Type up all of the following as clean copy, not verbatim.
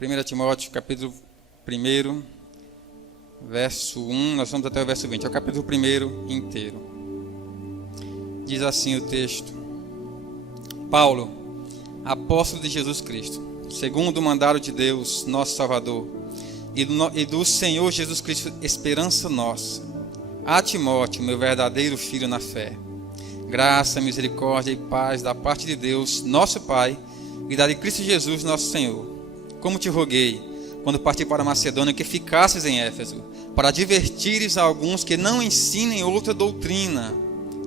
1 Timóteo, capítulo 1, verso 1, nós vamos até o verso 20, é o capítulo 1 inteiro. Diz assim o texto: Paulo, apóstolo de Jesus Cristo, segundo o mandado de Deus, nosso Salvador, e do Senhor Jesus Cristo, esperança nossa, a Timóteo, meu verdadeiro filho na fé, graça, misericórdia e paz da parte de Deus, nosso Pai, e da de Cristo Jesus, nosso Senhor. Como te roguei, quando parti para a Macedônia, que ficasses em Éfeso, para advertires a alguns que não ensinem outra doutrina,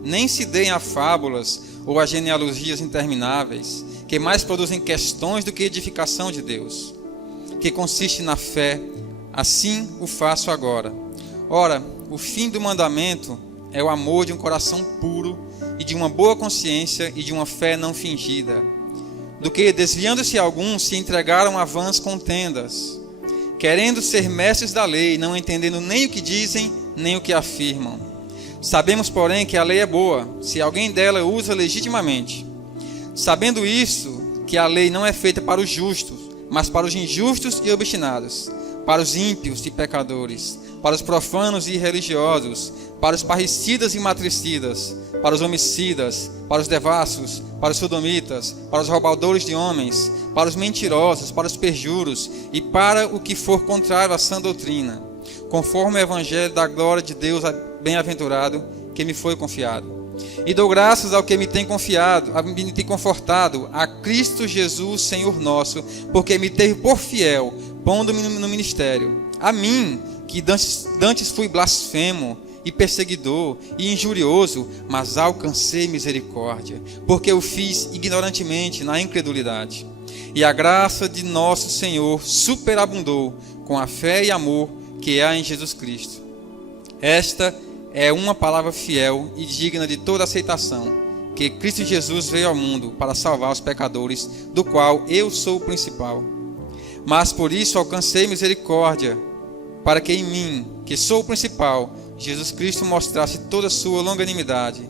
nem se deem a fábulas ou a genealogias intermináveis, que mais produzem questões do que edificação de Deus, que consiste na fé. Assim o faço agora. Ora, o fim do mandamento é o amor de um coração puro e de uma boa consciência e de uma fé não fingida, do que, desviando-se alguns, se entregaram a vãs contendas, querendo ser mestres da lei, não entendendo nem o que dizem, nem o que afirmam. Sabemos, porém, que a lei é boa, se alguém dela usa legitimamente. Sabendo isso, que a lei não é feita para os justos, mas para os injustos e obstinados, para os ímpios e pecadores, para os profanos e irreligiosos, para os parricidas e matricidas, para os homicidas, para os devassos, para os sodomitas, para os roubadores de homens, para os mentirosos, para os perjuros e para o que for contrário à sã doutrina, conforme o evangelho da glória de Deus bem-aventurado que me foi confiado. E dou graças ao que me tem confiado, me tem confortado, a Cristo Jesus, Senhor nosso, porque me teve por fiel, pondo-me no ministério. A mim, que dantes fui blasfemo, e perseguidor, e injurioso, mas alcancei misericórdia, porque eu fiz ignorantemente na incredulidade. E a graça de nosso Senhor superabundou com a fé e amor que há em Jesus Cristo. Esta é uma palavra fiel e digna de toda aceitação, que Cristo Jesus veio ao mundo para salvar os pecadores, do qual eu sou o principal. Mas por isso alcancei misericórdia, para que em mim, que sou o principal, Jesus Cristo mostrasse toda a sua longanimidade,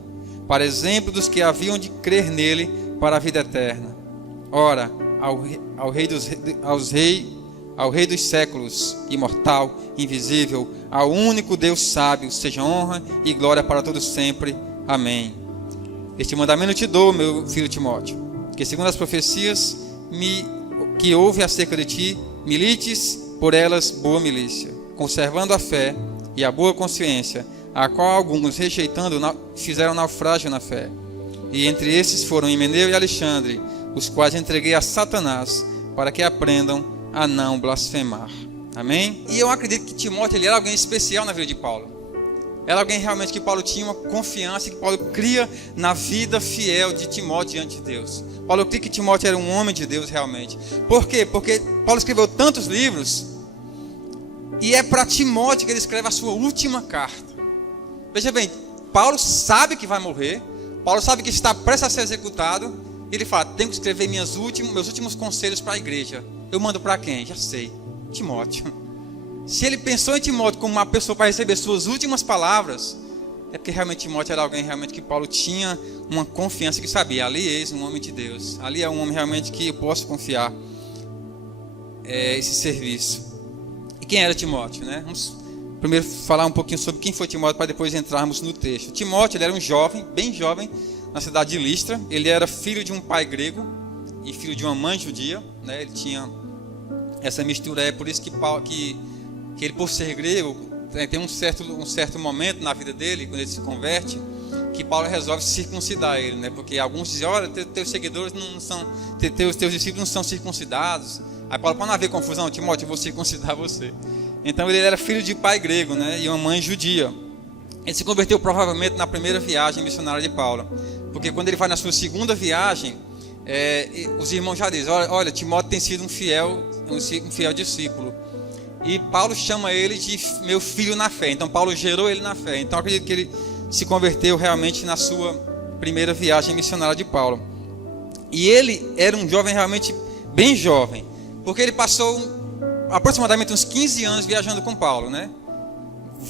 para exemplo dos que haviam de crer nele para a vida eterna. Ora, ao Rei dos séculos, imortal, invisível, ao único Deus sábio, seja honra e glória para todos sempre. Amém. Este mandamento te dou, meu filho Timóteo, que segundo as profecias que houve acerca de ti, milites por elas boa milícia, conservando a fé e a boa consciência, a qual alguns, rejeitando, fizeram naufrágio na fé. E entre esses foram Himeneu e Alexandre, os quais entreguei a Satanás, para que aprendam a não blasfemar. Amém? E eu acredito que Timóteo ele era alguém especial na vida de Paulo. Era alguém realmente que Paulo tinha uma confiança, que Paulo cria na vida fiel de Timóteo diante de Deus. Paulo cria que Timóteo era um homem de Deus realmente. Por quê? Porque Paulo escreveu tantos livros, e é para Timóteo que ele escreve a sua última carta. Veja bem, Paulo sabe que vai morrer, Paulo sabe que está prestes a ser executado, e ele fala: tenho que escrever meus últimos conselhos para a igreja. Eu mando para quem? Já sei, Timóteo. Se ele pensou em Timóteo como uma pessoa para receber suas últimas palavras, é porque realmente Timóteo era alguém realmente que Paulo tinha uma confiança, que sabia: ali eis um homem de Deus, ali é um homem realmente que eu posso confiar esse serviço. E quem era Timóteo, né? Vamos primeiro falar um pouquinho sobre quem foi Timóteo, para depois entrarmos no texto. Timóteo ele era um jovem, bem jovem, na cidade de Listra. Ele era filho de um pai grego e filho de uma mãe judia, né? Ele tinha essa mistura, é por isso que ele, por ser grego, tem um certo momento na vida dele, quando ele se converte, que Paulo resolve circuncidar ele, né? Porque alguns dizem: olha, teus seguidores não são, teus discípulos não são circuncidados. Aí Paulo, para não haver confusão, Timóteo, eu vou circuncidar você. Então ele era filho de pai grego, né? E uma mãe judia. Ele se converteu provavelmente na primeira viagem missionária de Paulo, porque quando ele vai na sua segunda viagem, os irmãos já dizem: olha, Timóteo tem sido um fiel discípulo. E Paulo chama ele de meu filho na fé. Então Paulo gerou ele na fé. Então eu acredito que ele se converteu realmente na sua primeira viagem missionária de Paulo. E ele era um jovem realmente bem jovem, porque ele passou aproximadamente uns 15 anos viajando com Paulo, né?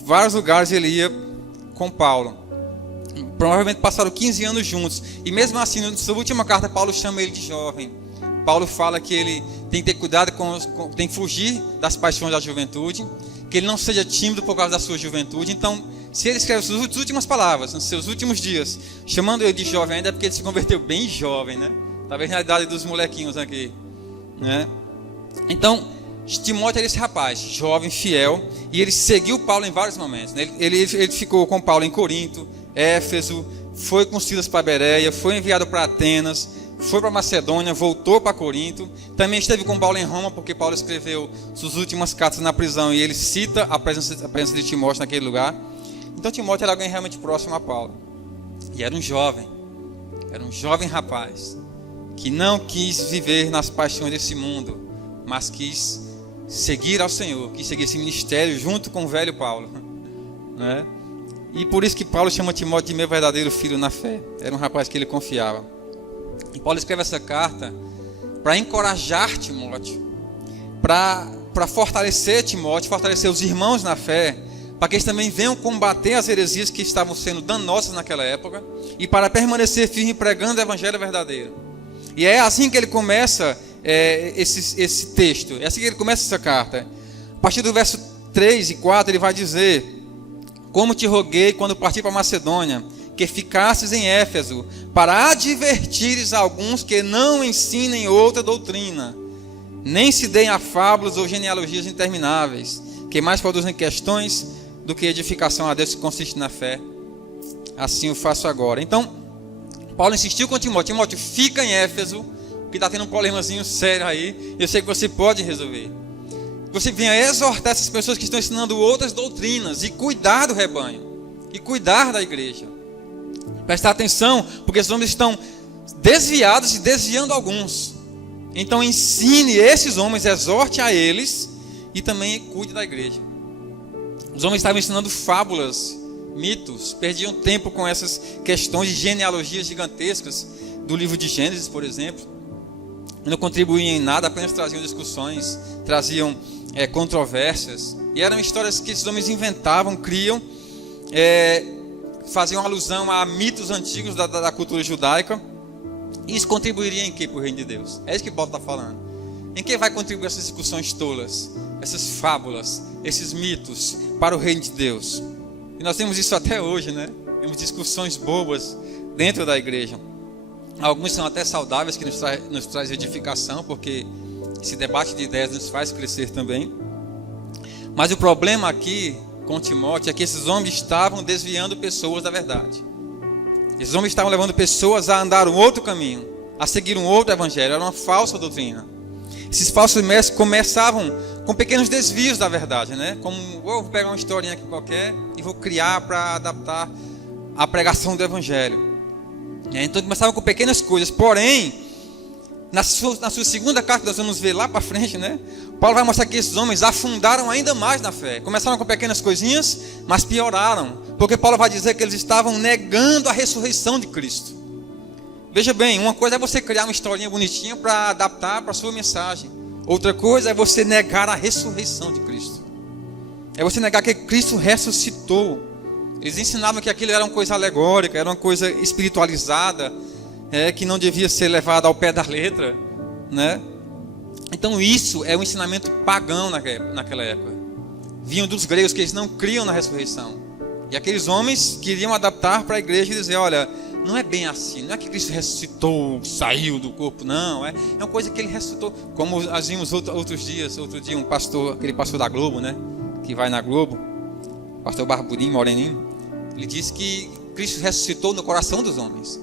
Vários lugares ele ia com Paulo. Provavelmente passaram 15 anos juntos. E mesmo assim, na sua última carta, Paulo chama ele de jovem. Paulo fala que ele tem que ter cuidado tem que fugir das paixões da juventude, que ele não seja tímido por causa da sua juventude. Então, se ele escreve suas últimas palavras, nos seus últimos dias, chamando ele de jovem ainda, é porque ele se converteu bem jovem, né? Talvez na idade dos molequinhos aqui, né? Então, Timóteo era esse rapaz, jovem, fiel, e ele seguiu Paulo em vários momentos, né? Ele ficou com Paulo em Corinto, Éfeso, foi com Silas para Bereia, foi enviado para Atenas, foi para Macedônia, voltou para Corinto, também esteve com Paulo em Roma, porque Paulo escreveu suas últimas cartas na prisão, e ele cita a presença de Timóteo naquele lugar. Então Timóteo era alguém realmente próximo a Paulo, e era um jovem rapaz, que não quis viver nas paixões desse mundo, mas quis seguir ao Senhor, quis seguir esse ministério junto com o velho Paulo, né? E por isso que Paulo chama Timóteo de meu verdadeiro filho na fé. Era um rapaz que ele confiava. E Paulo escreve essa carta para encorajar Timóteo, para fortalecer Timóteo, fortalecer os irmãos na fé, para que eles também venham combater as heresias que estavam sendo danosas naquela época, e para permanecer firme pregando o evangelho verdadeiro. E é assim que ele começa esse texto, é assim que ele começa essa carta. A partir do verso 3 e 4 ele vai dizer: como te roguei quando parti para Macedônia, que ficasses em Éfeso, para advertires alguns que não ensinem outra doutrina, nem se deem a fábulas ou genealogias intermináveis, que mais produzem questões do que edificação a Deus que consiste na fé. Assim o faço agora. Então, Paulo insistiu com Timóteo: Timóteo, fica em Éfeso, que está tendo um problemazinho sério aí, eu sei que você pode resolver. Você venha exortar essas pessoas que estão ensinando outras doutrinas, e cuidar do rebanho, e cuidar da igreja. Prestar atenção, porque esses homens estão desviados e desviando alguns. Então ensine esses homens, exorte a eles, e também cuide da igreja. Os homens estavam ensinando fábulas, mitos, perdiam tempo com essas questões de genealogias gigantescas do livro de Gênesis, por exemplo. Não contribuíam em nada, apenas traziam discussões, traziam controvérsias, e eram histórias que esses homens inventavam, criam, faziam alusão a mitos antigos da cultura judaica. E isso contribuiria em que para o reino de Deus? É isso que Paulo está falando. Em que vai contribuir essas discussões tolas, essas fábulas, esses mitos para o reino de Deus? E nós temos isso até hoje, né? Temos discussões bobas dentro da igreja. Alguns são até saudáveis, que nos traz edificação, porque esse debate de ideias nos faz crescer também. Mas o problema aqui com Timóteo é que esses homens estavam desviando pessoas da verdade. Esses homens estavam levando pessoas a andar um outro caminho, a seguir um outro evangelho. Era uma falsa doutrina. Esses falsos mestres começavam com pequenos desvios da verdade, né? Como, vou pegar uma historinha aqui qualquer e vou criar para adaptar a pregação do evangelho. Então começavam com pequenas coisas. Porém, na sua segunda carta, nós vamos ver lá para frente, né? Paulo vai mostrar que esses homens afundaram ainda mais na fé. Começaram com pequenas coisinhas, mas pioraram. Porque Paulo vai dizer que eles estavam negando a ressurreição de Cristo. Veja bem, uma coisa é você criar uma historinha bonitinha para adaptar para a sua mensagem. Outra coisa é você negar a ressurreição de Cristo. É você negar que Cristo ressuscitou. Eles ensinavam que aquilo era uma coisa alegórica, era uma coisa espiritualizada, que não devia ser levada ao pé da letra, né? Então isso é um ensinamento pagão naquela época. Vinham dos gregos, que eles não criam na ressurreição. E aqueles homens queriam adaptar para a igreja e dizer: olha, não é bem assim, não é que Cristo ressuscitou, saiu do corpo, não. É uma coisa que ele ressuscitou. Como nós vimos outro dia um pastor, aquele pastor da Globo, né? Que vai na Globo, pastor barburinho, moreninho. Ele disse que Cristo ressuscitou no coração dos homens.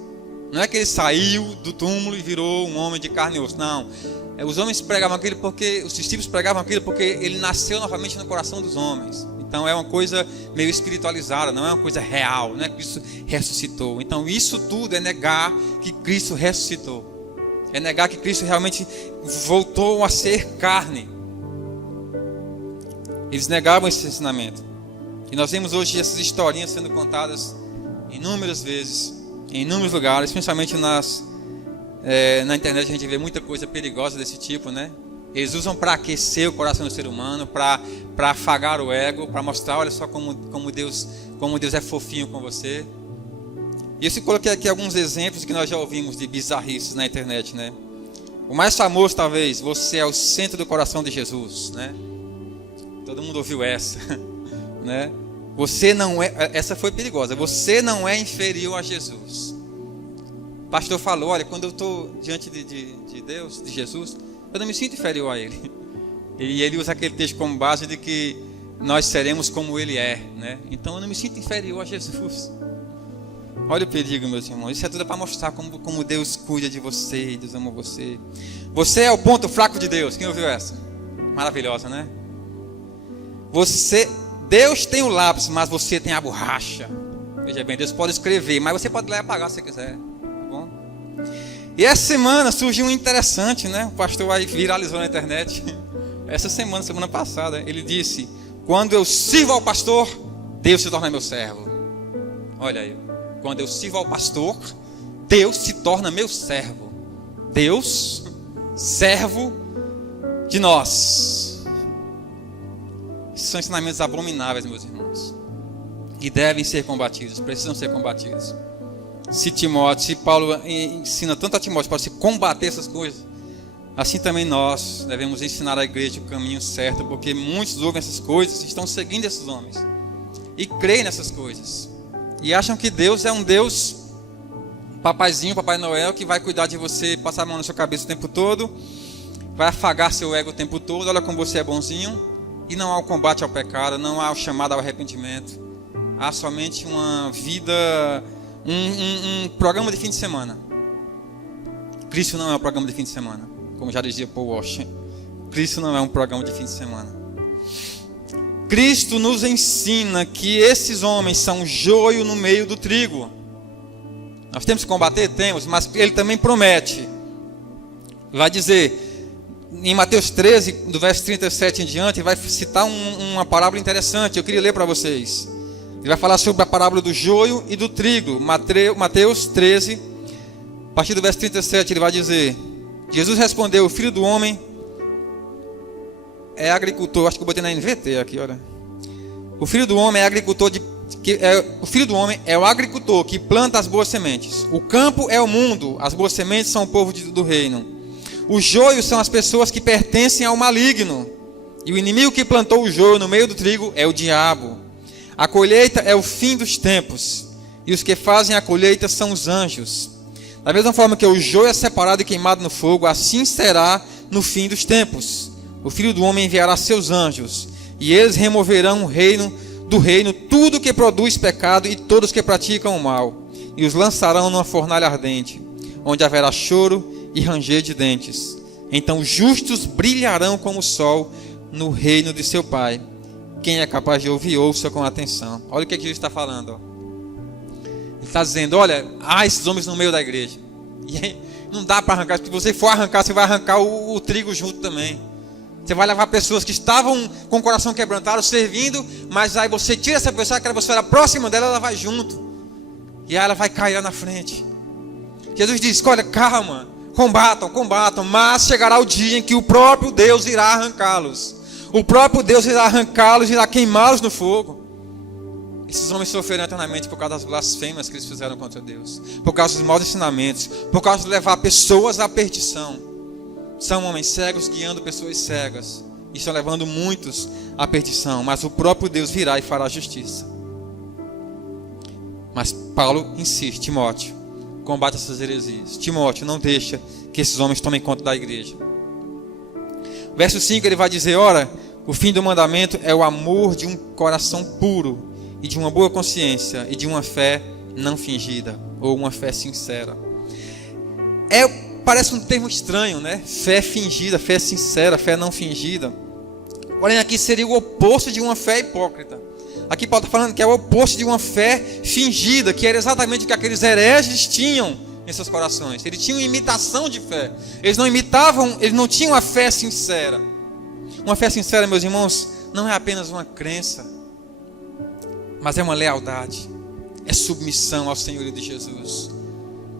Não é que ele saiu do túmulo e virou um homem de carne e osso, não. Os homens pregavam aquilo porque, os discípulos pregavam aquilo porque ele nasceu novamente no coração dos homens. Então é uma coisa meio espiritualizada, não é uma coisa real, não é que Cristo ressuscitou. Então isso tudo é negar que Cristo ressuscitou. É negar que Cristo realmente voltou a ser carne. Eles negavam esse ensinamento. E nós vemos hoje essas historinhas sendo contadas inúmeras vezes, em inúmeros lugares, principalmente na internet a gente vê muita coisa perigosa desse tipo, né? Eles usam para aquecer o coração do ser humano, para afagar o ego, para mostrar, olha só como Deus é fofinho com você. E eu coloquei aqui alguns exemplos que nós já ouvimos de bizarrices na internet, né? O mais famoso, talvez, você é o centro do coração de Jesus, né? Todo mundo ouviu essa, né? Você não é, essa foi perigosa, você não é inferior a Jesus. O pastor falou, olha, quando eu estou diante de Deus, de Jesus, eu não me sinto inferior a Ele. E ele usa aquele texto como base de que nós seremos como Ele é, né? Então eu não me sinto inferior a Jesus. Olha o perigo, meus irmãos. Isso é tudo para mostrar como Deus cuida de você, Deus ama você. Você é o ponto fraco de Deus. Quem ouviu essa? Maravilhosa, né? Deus tem o lápis, mas você tem a borracha. Veja bem, Deus pode escrever, mas você pode ler e apagar se quiser. Tá bom? E essa semana surgiu um interessante, né? O pastor aí viralizou na internet. Essa semana passada, ele disse: quando eu sirvo ao pastor, Deus se torna meu servo. Olha aí. Quando eu sirvo ao pastor, Deus se torna meu servo. Deus, servo de nós. Esses são ensinamentos abomináveis, meus irmãos, que devem ser combatidos, precisam ser combatidos. Se Paulo ensina tanto a Timóteo para se combater essas coisas, assim também nós devemos ensinar à igreja o caminho certo, porque muitos ouvem essas coisas, estão seguindo esses homens e creem nessas coisas. E acham que Deus é um Deus papaizinho, Papai Noel, que vai cuidar de você, passar a mão na sua cabeça o tempo todo, vai afagar seu ego o tempo todo, olha como você é bonzinho. E não há o combate ao pecado, não há o chamado ao arrependimento. Há somente uma vida, um programa de fim de semana. Cristo não é um programa de fim de semana, como já dizia Paul Washer. Cristo não é um programa de fim de semana. Cristo nos ensina que esses homens são joio no meio do trigo. Nós temos que combater? Temos, mas Ele também promete. Vai dizer, em Mateus 13, do verso 37 em diante, vai citar uma parábola interessante, eu queria ler para vocês. Ele vai falar sobre a parábola do joio e do trigo. Mateus 13, a partir do verso 37, ele vai dizer: Jesus respondeu, o Filho do Homem é agricultor, acho que eu botei na NVT aqui, olha. O Filho do Homem é agricultor o Filho do Homem é o agricultor que planta as boas sementes. O campo é o mundo, as boas sementes são o povo do reino. Os joios são as pessoas que pertencem ao maligno. E o inimigo que plantou o joio no meio do trigo é o diabo. A colheita é o fim dos tempos, e os que fazem a colheita são os anjos. Da mesma forma que o joio é separado e queimado no fogo, assim será no fim dos tempos. O Filho do Homem enviará seus anjos, e eles removerão do reino tudo que produz pecado e todos que praticam o mal, e os lançarão numa fornalha ardente, onde haverá choro e ranger de dentes. Então os justos brilharão como o sol no reino de seu Pai. Quem é capaz de ouvir, ouça com atenção. Olha o que Jesus está falando. Ele está dizendo, olha, há esses homens no meio da igreja. E aí, não dá para arrancar, se você for arrancar, você vai arrancar o trigo junto também. Você vai levar pessoas que estavam com o coração quebrantado, servindo, mas aí você tira essa pessoa, aquela pessoa era próxima dela, ela vai junto. E aí ela vai cair lá na frente. Jesus diz, olha, calma, combatam, mas chegará o dia em que o próprio Deus irá arrancá-los. O próprio Deus irá arrancá-los, irá queimá-los no fogo. Esses homens sofreram eternamente por causa das blasfêmias que eles fizeram contra Deus, por causa dos maus ensinamentos, por causa de levar pessoas à perdição. São homens cegos guiando pessoas cegas e estão levando muitos à perdição, mas o próprio Deus virá e fará justiça. Mas Paulo insiste, Timóteo, combate essas heresias. Timóteo, não deixa que esses homens tomem conta da igreja. Verso 5 ele vai dizer, ora, o fim do mandamento é o amor de um coração puro e de uma boa consciência e de uma fé não fingida, ou uma fé sincera. Parece um termo estranho, né? Fé fingida, fé sincera, fé não fingida. Porém, aqui seria o oposto de uma fé hipócrita. Aqui Paulo está falando que é o oposto de uma fé fingida, que era exatamente o que aqueles hereges tinham em seus corações. Eles tinham imitação de fé. Eles não tinham a fé sincera. Uma fé sincera, meus irmãos, não é apenas uma crença, mas é uma lealdade. É submissão ao senhorio de Jesus.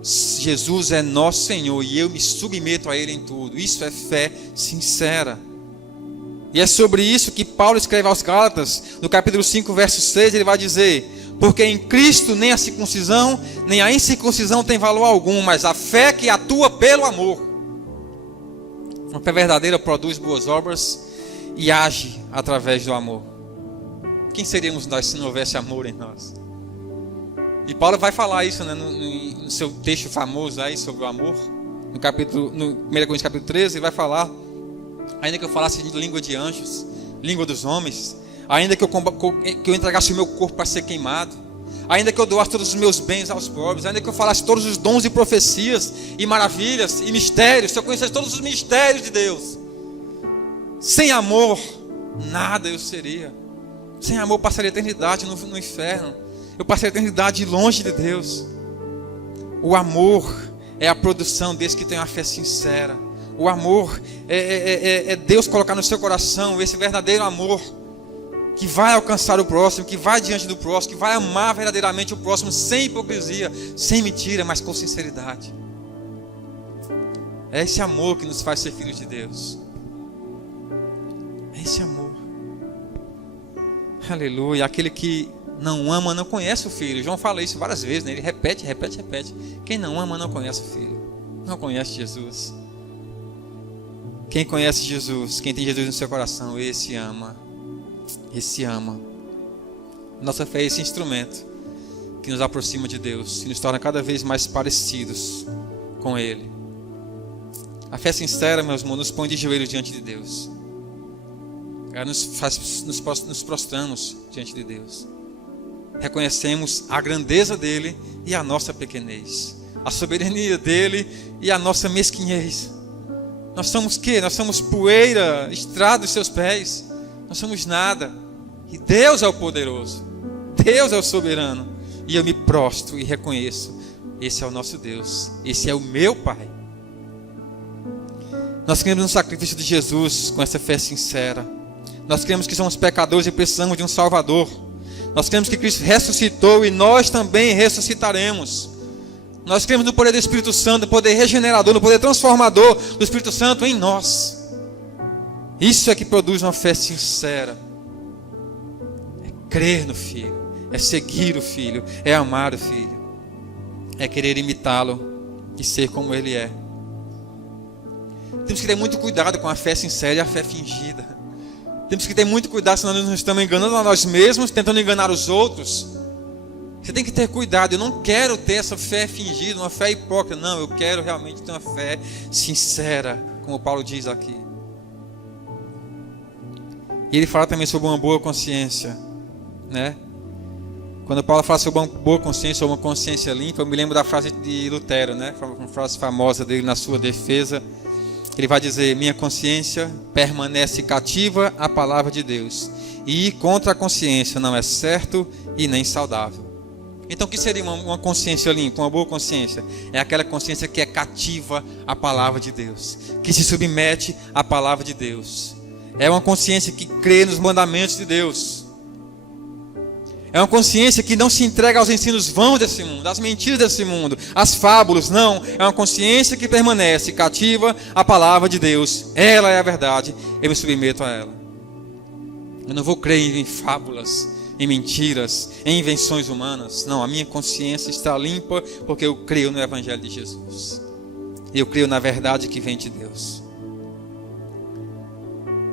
Jesus é nosso Senhor e eu me submeto a Ele em tudo. Isso é fé sincera. E é sobre isso que Paulo escreve aos Gálatas, no capítulo 5, verso 6, ele vai dizer, porque em Cristo nem a circuncisão, nem a incircuncisão tem valor algum, mas a fé que atua pelo amor. Uma fé verdadeira produz boas obras e age através do amor. Quem seríamos nós se não houvesse amor em nós? E Paulo vai falar isso, né, no seu texto famoso aí sobre o amor. No 1 Coríntios capítulo 13, ele vai falar: ainda que eu falasse de língua de anjos, língua dos homens, ainda que eu entregasse o meu corpo para ser queimado, ainda que eu doasse todos os meus bens aos pobres, ainda que eu falasse todos os dons e profecias e maravilhas e mistérios, se eu conhecesse todos os mistérios de Deus, sem amor, nada eu seria. Sem amor eu passaria a eternidade no inferno. Eu passaria a eternidade longe de Deus. O amor é a produção desse que tem uma fé sincera. O amor é Deus colocar no seu coração esse verdadeiro amor que vai alcançar o próximo, que vai diante do próximo, que vai amar verdadeiramente o próximo sem hipocrisia, sem mentira, mas com sinceridade. É esse amor que nos faz ser filhos de Deus. É esse amor. Aleluia. Aquele que não ama não conhece o Filho. João fala isso várias vezes, né? Ele repete. Quem não ama não conhece o Filho. Não conhece Jesus. Quem conhece Jesus, quem tem Jesus no seu coração, esse ama. Esse ama. Nossa fé é esse instrumento que nos aproxima de Deus, que nos torna cada vez mais parecidos com Ele. A fé sincera, meus irmãos, nos põe de joelhos diante de Deus. Ela nos prostramos diante de Deus. Reconhecemos a grandeza dEle e a nossa pequenez, a soberania dEle e a nossa mesquinhez. Nós somos o quê? Nós somos poeira, estrado dos seus pés. Nós somos nada. E Deus é o poderoso. Deus é o soberano. E eu me prostro e reconheço: esse é o nosso Deus. Esse é o meu Pai. Nós cremos no sacrifício de Jesus com essa fé sincera. Nós cremos que somos pecadores e precisamos de um Salvador. Nós cremos que Cristo ressuscitou e nós também ressuscitaremos. Nós cremos no poder do Espírito Santo, no poder regenerador, no poder transformador do Espírito Santo em nós. Isso é que produz uma fé sincera. É crer no Filho, é seguir o Filho, é amar o Filho, é querer imitá-lo e ser como Ele é. Temos que ter muito cuidado com a fé sincera e a fé fingida. Temos que ter muito cuidado, senão nós nos estamos enganando a nós mesmos, tentando enganar os outros. Você tem que ter cuidado. Eu não quero ter essa fé fingida, uma fé hipócrita. Não, eu quero realmente ter uma fé sincera, como Paulo diz aqui. E ele fala também sobre uma boa consciência, né? Quando Paulo fala sobre uma boa consciência, ou uma consciência limpa, eu me lembro da frase de Lutero, né? Uma frase famosa dele na sua defesa. Ele vai dizer: minha consciência permanece cativa à palavra de Deus, e ir contra a consciência não é certo e nem saudável. Então o que seria uma consciência limpa, uma boa consciência? É aquela consciência que é cativa à palavra de Deus, que se submete à palavra de Deus. É uma consciência que crê nos mandamentos de Deus. É uma consciência que não se entrega aos ensinos vãos desse mundo, às mentiras desse mundo, às fábulas, não. É uma consciência que permanece cativa à palavra de Deus. Ela é a verdade, eu me submeto a ela. Eu não vou crer em fábulas, em mentiras, em invenções humanas. Não, a minha consciência está limpa porque eu creio no Evangelho de Jesus. Eu creio na verdade que vem de Deus.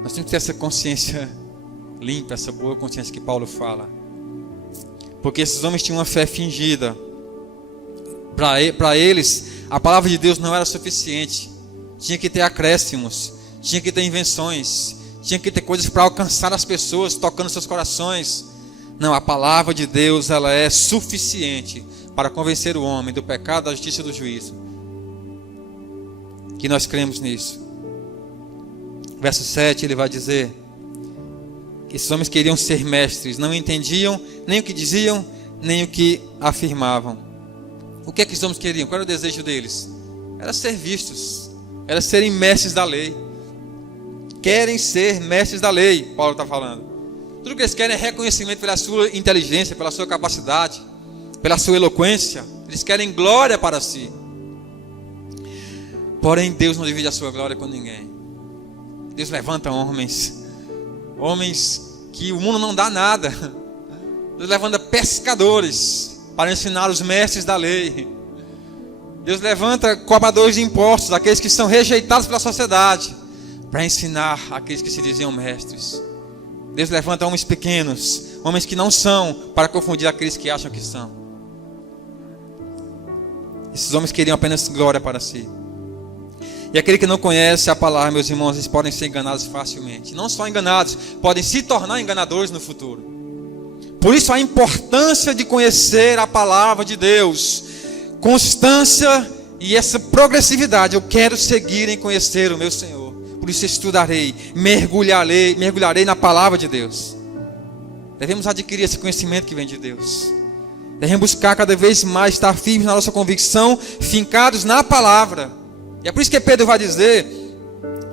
Nós temos que ter essa consciência limpa, essa boa consciência que Paulo fala. Porque esses homens tinham uma fé fingida. Para eles, a palavra de Deus não era suficiente. Tinha que ter acréscimos, tinha que ter invenções, tinha que ter coisas para alcançar as pessoas, tocando seus corações. Não, a palavra de Deus, ela é suficiente para convencer o homem do pecado, da justiça e do juízo. Que nós cremos nisso. Verso 7, ele vai dizer que esses homens queriam ser mestres, não entendiam nem o que diziam, nem o que afirmavam. O que é que esses homens queriam? Qual era o desejo deles? Era ser vistos, era serem mestres da lei. Querem ser mestres da lei, Paulo está falando. Tudo que eles querem é reconhecimento pela sua inteligência, pela sua capacidade, pela sua eloquência. Eles querem glória para si. Porém, Deus não divide a sua glória com ninguém. Deus levanta homens que o mundo não dá nada. Deus levanta pescadores para ensinar os mestres da lei. Deus levanta cobradores de impostos, aqueles que são rejeitados pela sociedade, para ensinar aqueles que se diziam mestres. Deus levanta homens pequenos, homens que não são, para confundir aqueles que acham que são. Esses homens queriam apenas glória para si. E aquele que não conhece a palavra, meus irmãos, eles podem ser enganados facilmente. Não só enganados, podem se tornar enganadores no futuro. Por isso a importância de conhecer a palavra de Deus. Constância e essa progressividade. Eu quero seguir em conhecer o meu Senhor. Por isso estudarei, mergulharei na palavra de Deus. Devemos adquirir esse conhecimento que vem de Deus. Devemos buscar cada vez mais estar firmes na nossa convicção, fincados na palavra. E é por isso que Pedro vai dizer,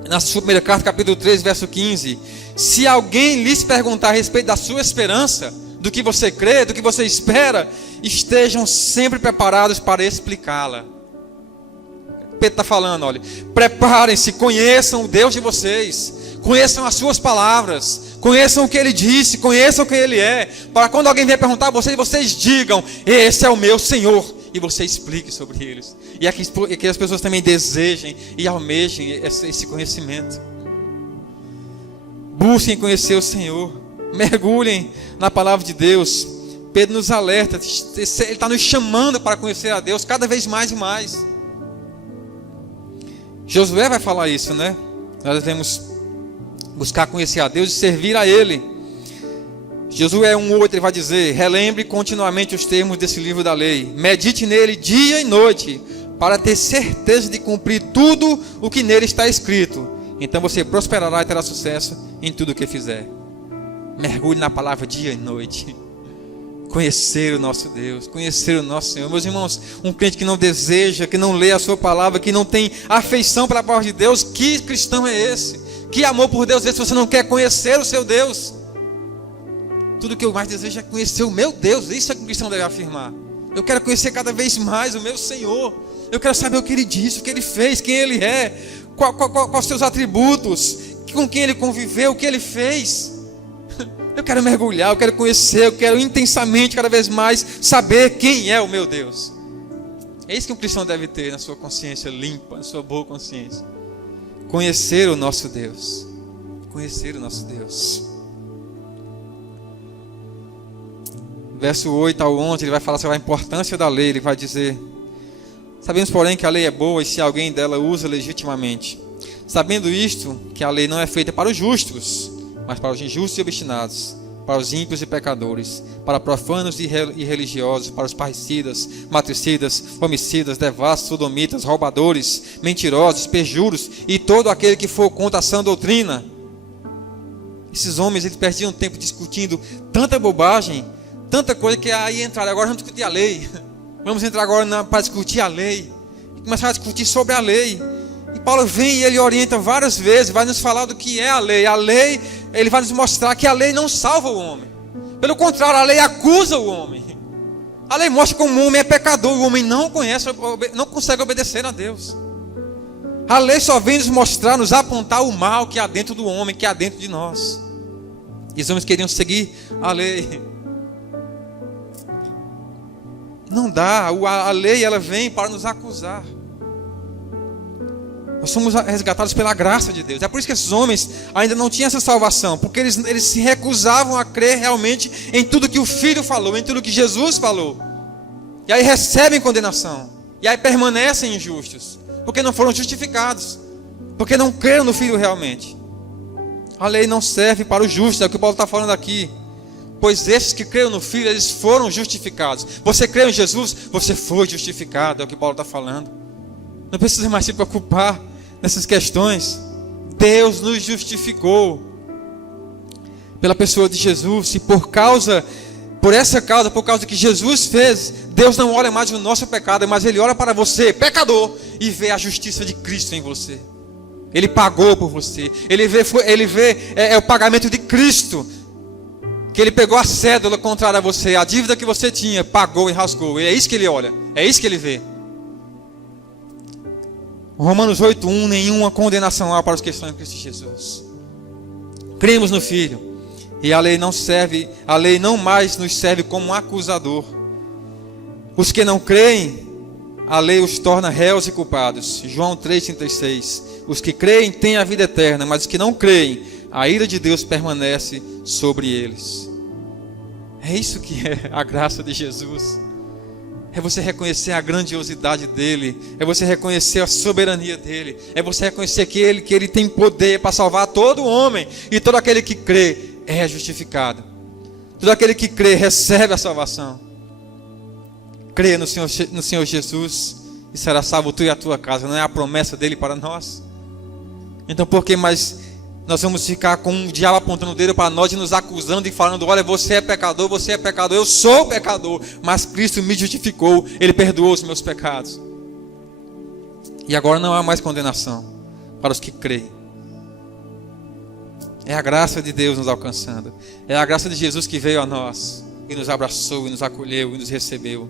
na sua primeira carta, capítulo 3, verso 15: se alguém lhes perguntar a respeito da sua esperança, do que você crê, do que você espera, estejam sempre preparados para explicá-la. Pedro está falando, olha, preparem-se, conheçam o Deus de vocês, conheçam as suas palavras, conheçam o que Ele disse, conheçam quem Ele é, para quando alguém vier perguntar a vocês, vocês digam, esse é o meu Senhor, e você explique sobre eles, e que as pessoas também desejem e almejem esse conhecimento. Busquem conhecer o Senhor, mergulhem na palavra de Deus. Pedro nos alerta, Ele está nos chamando para conhecer a Deus cada vez mais e mais. Josué vai falar isso, né? Nós devemos buscar conhecer a Deus e servir a Ele. Josué 1:8, ele vai dizer: relembre continuamente os termos desse livro da lei, medite nele dia e noite, para ter certeza de cumprir tudo o que nele está escrito. Então você prosperará e terá sucesso em tudo o que fizer. Mergulhe na palavra dia e noite. Conhecer o nosso Deus, conhecer o nosso Senhor. Meus irmãos, um crente que não deseja, que não lê a sua palavra, que não tem afeição pela palavra de Deus, que cristão é esse? Que amor por Deus é esse se você não quer conhecer o seu Deus? Tudo que eu mais desejo é conhecer o meu Deus. Isso é que o cristão deve afirmar. Eu quero conhecer cada vez mais o meu Senhor. Eu quero saber o que Ele disse, o que Ele fez, quem Ele é, quais os seus atributos, com quem Ele conviveu, o que Ele fez. Eu quero mergulhar, eu quero conhecer, eu quero intensamente, cada vez mais, saber quem é o meu Deus. É isso que um cristão deve ter na sua consciência limpa, na sua boa consciência. Conhecer o nosso Deus. Conhecer o nosso Deus. Verso 8 ao 11, ele vai falar sobre a importância da lei. Ele vai dizer: sabemos, porém, que a lei é boa e se alguém dela usa legitimamente. Sabendo isto, que a lei não é feita para os justos, mas para os injustos e obstinados, para os ímpios e pecadores, para profanos e religiosos, para os parricidas, matricidas, homicidas, devassos, sodomitas, roubadores, mentirosos, perjuros e todo aquele que for contra a sã doutrina. Esses homens, eles perdiam tempo discutindo tanta bobagem, tanta coisa, que aí entraram, agora vamos discutir a lei. Vamos entrar agora para discutir a lei. E começar a discutir sobre a lei. E Paulo vem e ele orienta várias vezes, vai nos falar do que é a lei. A lei, ele vai nos mostrar que a lei não salva o homem. Pelo contrário, a lei acusa o homem. A lei mostra como o homem é pecador. O homem não consegue obedecer a Deus. A lei só vem nos mostrar, nos apontar o mal que há dentro do homem, que há dentro de nós. E os homens queriam seguir a lei. Não dá, a lei ela vem para nos acusar. Nós somos resgatados pela graça de Deus. É por isso que esses homens ainda não tinham essa salvação, porque eles se recusavam a crer realmente em tudo que o Filho falou, em tudo que Jesus falou. E aí recebem condenação, e aí permanecem injustos, porque não foram justificados, porque não creram no Filho realmente. A lei não serve para os justos, é o que o Paulo está falando aqui. Pois esses que creram no Filho, eles foram justificados. Você creu em Jesus, você foi justificado, é o que Paulo está falando. Não precisa mais se preocupar nessas questões. Deus nos justificou pela pessoa de Jesus. E por causa do que Jesus fez, Deus não olha mais o nosso pecado, mas Ele olha para você, pecador, e vê a justiça de Cristo em você. Ele pagou por você. Ele vê o pagamento de Cristo, que Ele pegou a cédula contrária a você, a dívida que você tinha, pagou e rasgou. E é isso que Ele olha, é isso que Ele vê. Romanos 8:1, nenhuma condenação há para os que estão em Cristo Jesus. Cremos no Filho, e a lei não mais nos serve como um acusador. Os que não creem a lei os torna réus e culpados. João 3,36. Os que creem têm a vida eterna, mas os que não creem, a ira de Deus permanece sobre eles. É isso que é a graça de Jesus. É você reconhecer a grandiosidade dele. É você reconhecer a soberania dele. É você reconhecer que ele tem poder para salvar todo homem. E todo aquele que crê é justificado. Todo aquele que crê recebe a salvação. Crê no Senhor Jesus e será salvo tu e a tua casa. Não é a promessa dele para nós? Então por que mais nós vamos ficar com o diabo apontando o dedo para nós e nos acusando e falando: olha, você é pecador, eu sou pecador, mas Cristo me justificou, Ele perdoou os meus pecados. E agora não há mais condenação para os que creem. É a graça de Deus nos alcançando. É a graça de Jesus que veio a nós e nos abraçou, e nos acolheu, e nos recebeu.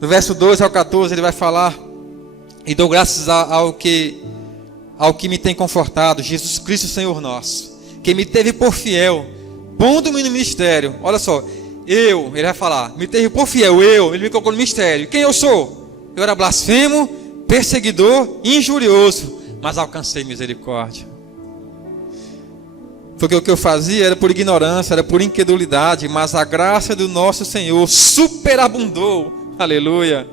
No verso 12 ao 14 ele vai falar: e dou graças ao que me tem confortado, Jesus Cristo Senhor nosso, que me teve por fiel, pondo-me no ministério. Olha só, ele vai falar, me teve por fiel, ele me colocou no ministério. Quem eu sou? Eu era blasfemo, perseguidor, injurioso, mas alcancei misericórdia. Porque o que eu fazia era por ignorância, era por incredulidade, mas a graça do nosso Senhor superabundou, aleluia,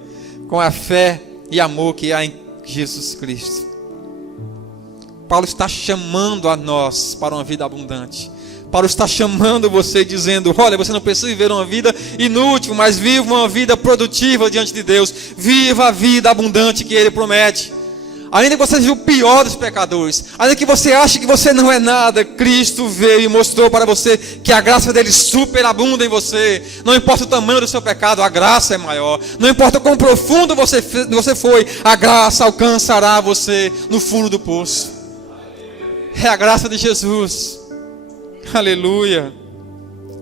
com a fé e amor que há em Jesus Cristo. Paulo está chamando a nós para uma vida abundante. Paulo está chamando você, dizendo: olha, você não precisa viver uma vida inútil, mas viva uma vida produtiva diante de Deus. Viva a vida abundante que Ele promete. Ainda que você seja o pior dos pecadores, ainda que você ache que você não é nada, Cristo veio e mostrou para você que a graça dele superabunda em você. Não importa o tamanho do seu pecado, a graça é maior. Não importa o quão profundo você foi, a graça alcançará você no fundo do poço. É a graça de Jesus. Aleluia.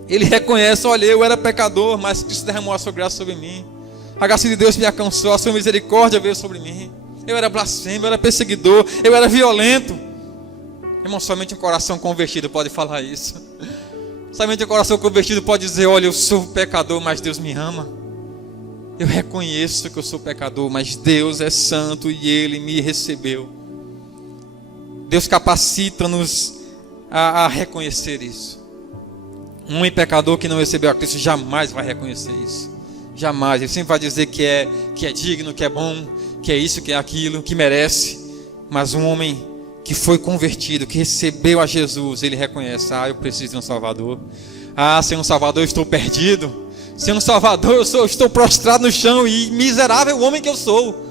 Ele reconhece: olha, eu era pecador, mas Cristo derramou a sua graça sobre mim. A graça de Deus me alcançou, a sua misericórdia veio sobre mim. Eu era blasfemo, eu era perseguidor, eu era violento. Irmão, somente um coração convertido pode falar isso. Somente um coração convertido pode dizer: olha, eu sou pecador, mas Deus me ama. Eu reconheço que eu sou pecador, mas Deus é santo e Ele me recebeu. Deus capacita-nos a reconhecer isso. Um homem pecador que não recebeu a Cristo jamais vai reconhecer isso. Jamais. Ele sempre vai dizer que é digno, que é bom, que é isso, que é aquilo, que merece. Mas um homem que foi convertido, que recebeu a Jesus, ele reconhece: eu preciso de um Salvador. Sem um Salvador eu estou perdido. Sem um Salvador eu estou prostrado no chão e miserável homem que eu sou.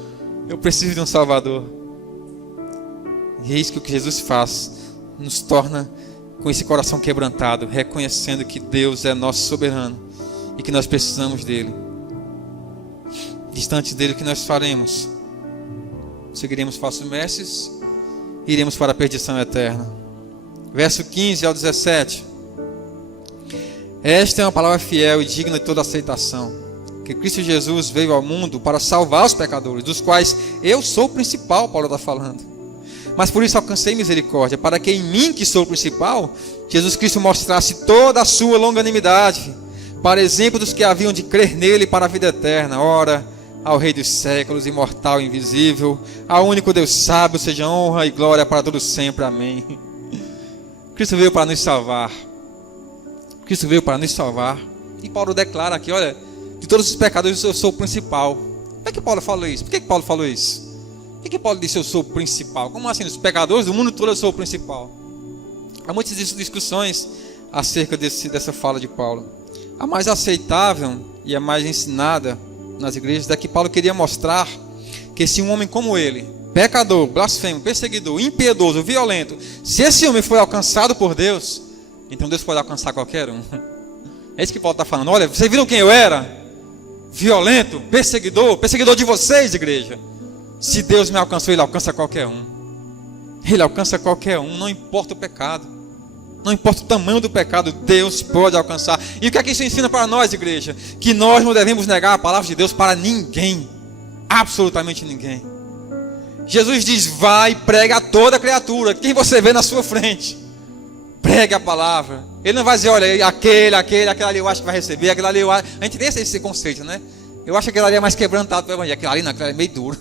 Eu preciso de um Salvador. E é isso que o que Jesus faz, nos torna com esse coração quebrantado, reconhecendo que Deus é nosso soberano e que nós precisamos dele. Distante dele, o que nós faremos? Seguiremos falsos mestres e iremos para a perdição eterna. Verso 15 ao 17. Esta é uma palavra fiel e digna de toda aceitação, que Cristo Jesus veio ao mundo para salvar os pecadores, dos quais eu sou o principal. Paulo está falando. Mas por isso alcancei misericórdia, para que em mim, que sou o principal, Jesus Cristo mostrasse toda a sua longanimidade, para exemplo dos que haviam de crer nele para a vida eterna. Ora, ao Rei dos séculos, imortal e invisível, ao único Deus sábio, seja honra e glória para todos sempre. Amém. Cristo veio para nos salvar. Cristo veio para nos salvar. E Paulo declara aqui: olha, de todos os pecadores eu sou o principal. Por que Paulo falou isso? Por que Paulo falou isso? Por que Paulo disse: eu sou o principal? Como assim? Dos pecadores do mundo todo eu sou o principal? Há muitas discussões acerca dessa fala de Paulo. A mais aceitável e a mais ensinada nas igrejas é que Paulo queria mostrar que se um homem como ele, pecador, blasfemo, perseguidor, impiedoso, violento, se esse homem foi alcançado por Deus, então Deus pode alcançar qualquer um. É isso que Paulo está falando. Olha, vocês viram quem eu era? Violento, perseguidor de vocês, igreja. Se Deus me alcançou, Ele alcança qualquer um. Ele alcança qualquer um, não importa o pecado. Não importa o tamanho do pecado, Deus pode alcançar. E o que é que isso ensina para nós, igreja? Que nós não devemos negar a palavra de Deus para ninguém. Absolutamente ninguém. Jesus diz: vai e prega a toda criatura. Quem você vê na sua frente, pregue a palavra. Ele não vai dizer: olha, aquele ali eu acho que vai receber, aquele ali eu acho. A gente tem esse conceito, né? Eu acho que aquele ali é mais quebrantado para o evangelho. Aquele ali não, aquele ali é meio duro.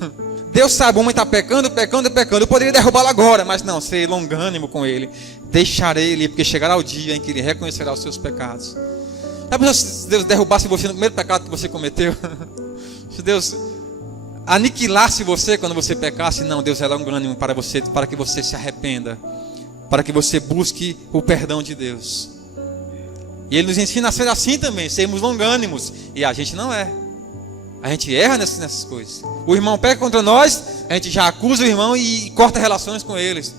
Deus sabe, o homem está pecando. Eu poderia derrubá-lo agora, mas não, ser longânimo com ele. Deixarei ele, porque chegará o dia em que ele reconhecerá os seus pecados. Sabe se Deus derrubasse você no primeiro pecado que você cometeu? Se Deus aniquilasse você quando você pecasse? Não, Deus é longânimo para você, para que você se arrependa, para que você busque o perdão de Deus. E Ele nos ensina a ser assim também, sermos longânimos. E a gente não é. A gente erra nessas coisas. O irmão peca contra nós, a gente já acusa o irmão e corta relações com eles.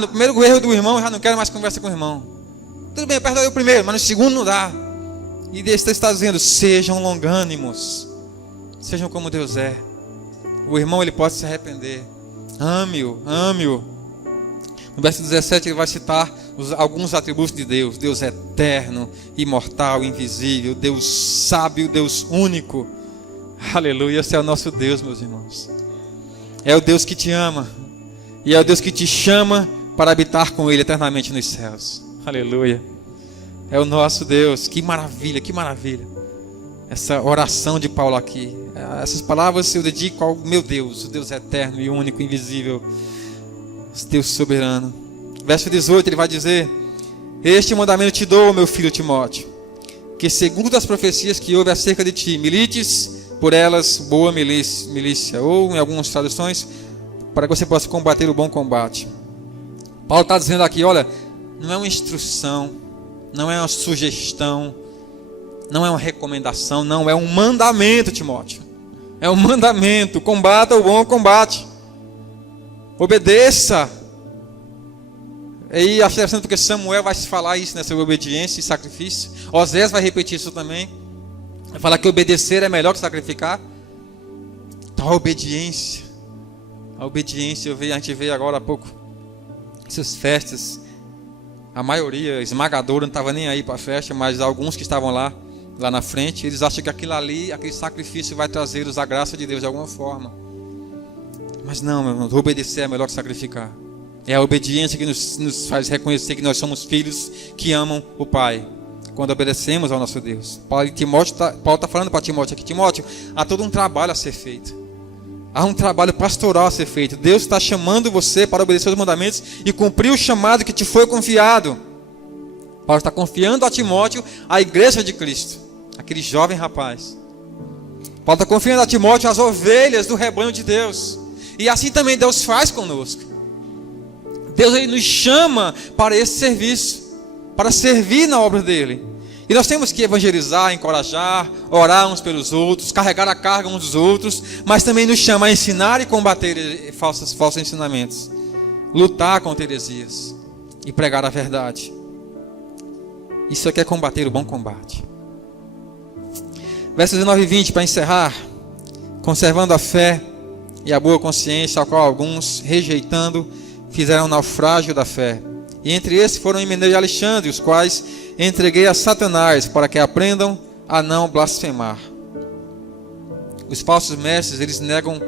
No primeiro erro do irmão, eu já não quero mais conversa com o irmão. Tudo bem, eu perdoei o primeiro, mas no segundo não dá. E Deus está dizendo, sejam longânimos. Sejam como Deus é. O irmão, ele pode se arrepender. Ame-o, ame-o. No verso 17 ele vai citar alguns atributos de Deus. Deus é eterno, imortal, invisível. Deus sábio, Deus único. Aleluia, esse é o nosso Deus, meus irmãos. É o Deus que te ama. E é o Deus que te chama para habitar com Ele eternamente nos céus. Aleluia. É o nosso Deus. Que maravilha, que maravilha. Essa oração de Paulo aqui. Essas palavras eu dedico ao meu Deus. O Deus eterno e único, invisível. Deus soberano. Verso 18 ele vai dizer: este mandamento te dou, meu filho Timóteo, que segundo as profecias que houve acerca de ti, milites por elas boa milícia, ou em algumas traduções, para que você possa combater o bom combate. Paulo está dizendo aqui, olha, não é uma instrução, não é uma sugestão, não é uma recomendação, não, é um mandamento, Timóteo. É um mandamento, combata o bom combate. Obedeça. E acho interessante porque Samuel vai falar isso, né, sobre obediência e sacrifício. Osés vai repetir isso também. Vai falar que obedecer é melhor que sacrificar. Então a obediência, a gente vê agora há pouco essas festas. A maioria esmagadora não estava nem aí para a festa, mas alguns que estavam lá na frente, eles acham que aquilo ali, aquele sacrifício vai trazer-os a graça de Deus de alguma forma. Mas não, meu irmão, obedecer é melhor que sacrificar. É a obediência que nos faz reconhecer que nós somos filhos que amam o Pai, quando obedecemos ao nosso Deus. Paulo está falando para Timóteo aqui: Timóteo, há todo um trabalho a ser feito. Há um trabalho pastoral a ser feito. Deus está chamando você para obedecer os mandamentos e cumprir o chamado que te foi confiado. Paulo está confiando a Timóteo a igreja de Cristo, aquele jovem rapaz. Paulo está confiando a Timóteo as ovelhas do rebanho de Deus. E assim também Deus faz conosco. Deus, ele nos chama para esse serviço, para servir na obra dele. E nós temos que evangelizar, encorajar, orar uns pelos outros, carregar a carga uns dos outros, mas também nos chama a ensinar e combater falsos ensinamentos, lutar contra heresias e pregar a verdade. Isso aqui é combater o bom combate. Versos 19 e 20, para encerrar: conservando a fé e a boa consciência, ao qual alguns, rejeitando, fizeram naufrágio da fé. E entre esses foram Himeneu e Alexandre, os quais entreguei a Satanás, para que aprendam a não blasfemar. Os falsos mestres, eles negam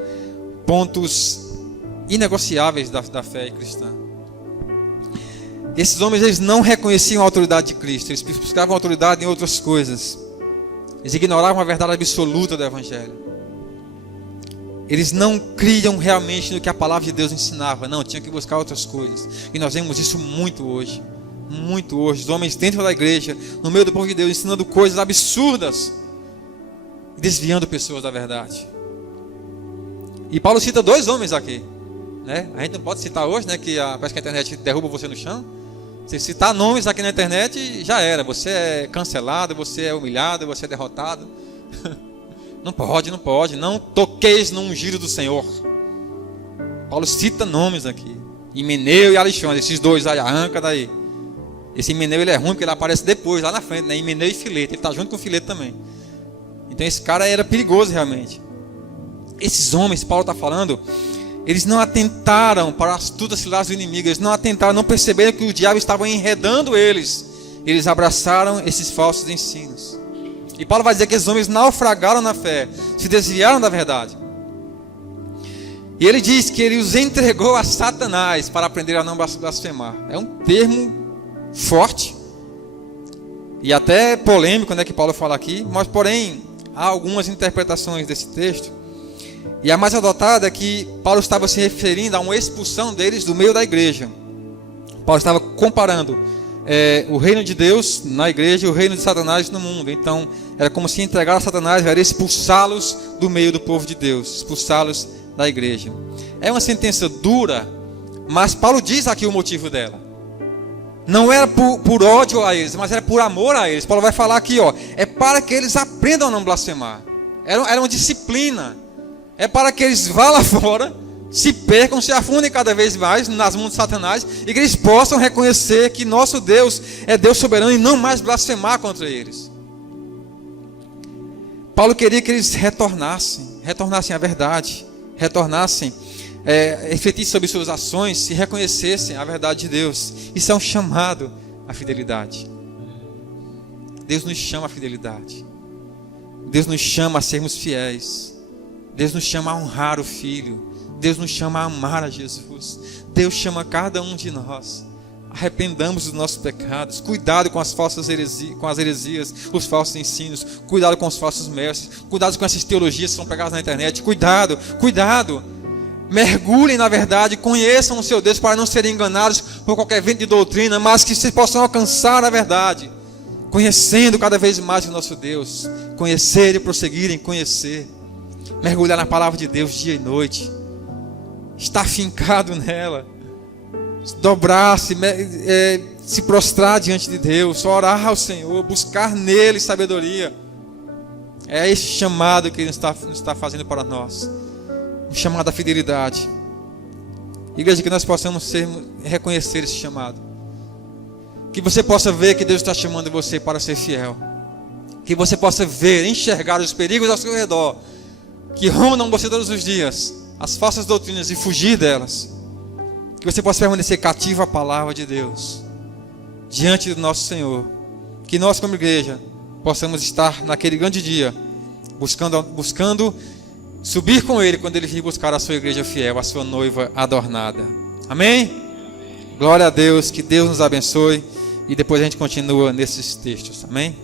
pontos inegociáveis da fé cristã. Esses homens, eles não reconheciam a autoridade de Cristo, eles buscavam autoridade em outras coisas. Eles ignoravam a verdade absoluta do Evangelho. Eles não criam realmente no que a palavra de Deus ensinava. Não, tinham que buscar outras coisas. E nós vemos isso muito hoje. Muito hoje. Os homens dentro da igreja, no meio do povo de Deus, ensinando coisas absurdas, desviando pessoas da verdade. E Paulo cita 2 homens aqui, né? A gente não pode citar hoje, né, que parece que a internet derruba você no chão. Se citar nomes aqui na internet, já era. Você é cancelado, você é humilhado, você é derrotado. Não pode. Não toqueis no ungido do Senhor. Paulo cita nomes aqui: Himeneu e Alexandre. Esses 2 aí, arranca daí. Esse Himeneu, ele é ruim porque ele aparece depois, lá na frente, né? Himeneu e Fileto. Ele está junto com o Fileto também. Então esse cara era perigoso realmente. Esses homens, Paulo está falando, eles não atentaram para as astutas ciladas do inimigo. Eles não atentaram, não perceberam que o diabo estava enredando eles. Eles abraçaram esses falsos ensinos. E Paulo vai dizer que esses homens naufragaram na fé, se desviaram da verdade. E ele diz que ele os entregou a Satanás para aprender a não blasfemar. É um termo forte e até polêmico, né, que Paulo fala aqui. Mas porém, Há algumas interpretações desse texto. E a mais adotada é que Paulo estava se referindo a uma expulsão deles do meio da igreja. Paulo estava comparando o reino de Deus na igreja e o reino de Satanás no mundo. Então, era como se entregar a Satanás era expulsá-los do meio do povo de Deus, expulsá-los da igreja. É uma sentença dura, mas Paulo diz aqui o motivo dela. Não era por ódio a eles, mas era por amor a eles. Paulo vai falar aqui, é para que eles aprendam a não blasfemar. Era uma disciplina. É para que eles vá lá fora, se percam, se afundem cada vez mais nas mãos de Satanás, e que eles possam reconhecer que nosso Deus é Deus soberano e não mais blasfemar contra eles. Paulo queria que eles retornassem à verdade, refletissem sobre suas ações e reconhecessem a verdade de Deus. Isso é um chamado à fidelidade. Deus nos chama à fidelidade. Deus nos chama a sermos fiéis. Deus nos chama a honrar o Filho. Deus nos chama a amar a Jesus. Deus chama cada um de nós. Arrependamos dos nossos pecados. Cuidado com as falsas heresias, os falsos ensinos. Cuidado com os falsos mestres. Cuidado com essas teologias que são pregadas na internet. Cuidado. Mergulhem na verdade, conheçam o seu Deus para não serem enganados por qualquer vento de doutrina, mas que vocês possam alcançar a verdade, conhecendo cada vez mais o nosso Deus. Conhecer e prosseguir em conhecer. Mergulhar na palavra de Deus dia e noite, estar fincado nela, dobrar-se, se prostrar diante de Deus, orar ao Senhor, buscar nele sabedoria. É esse chamado que Ele está fazendo para nós, um chamado à fidelidade. Igreja, que nós possamos reconhecer esse chamado, que você possa ver que Deus está chamando você para ser fiel, que você possa ver, enxergar os perigos ao seu redor, que rondam você todos os dias, as falsas doutrinas, e fugir delas. Que você possa permanecer cativo à palavra de Deus, diante do nosso Senhor. Que nós, como igreja, possamos estar naquele grande dia, buscando subir com Ele, quando Ele vir buscar a sua igreja fiel, a sua noiva adornada. Amém? Glória a Deus, que Deus nos abençoe. E depois a gente continua nesses textos. Amém?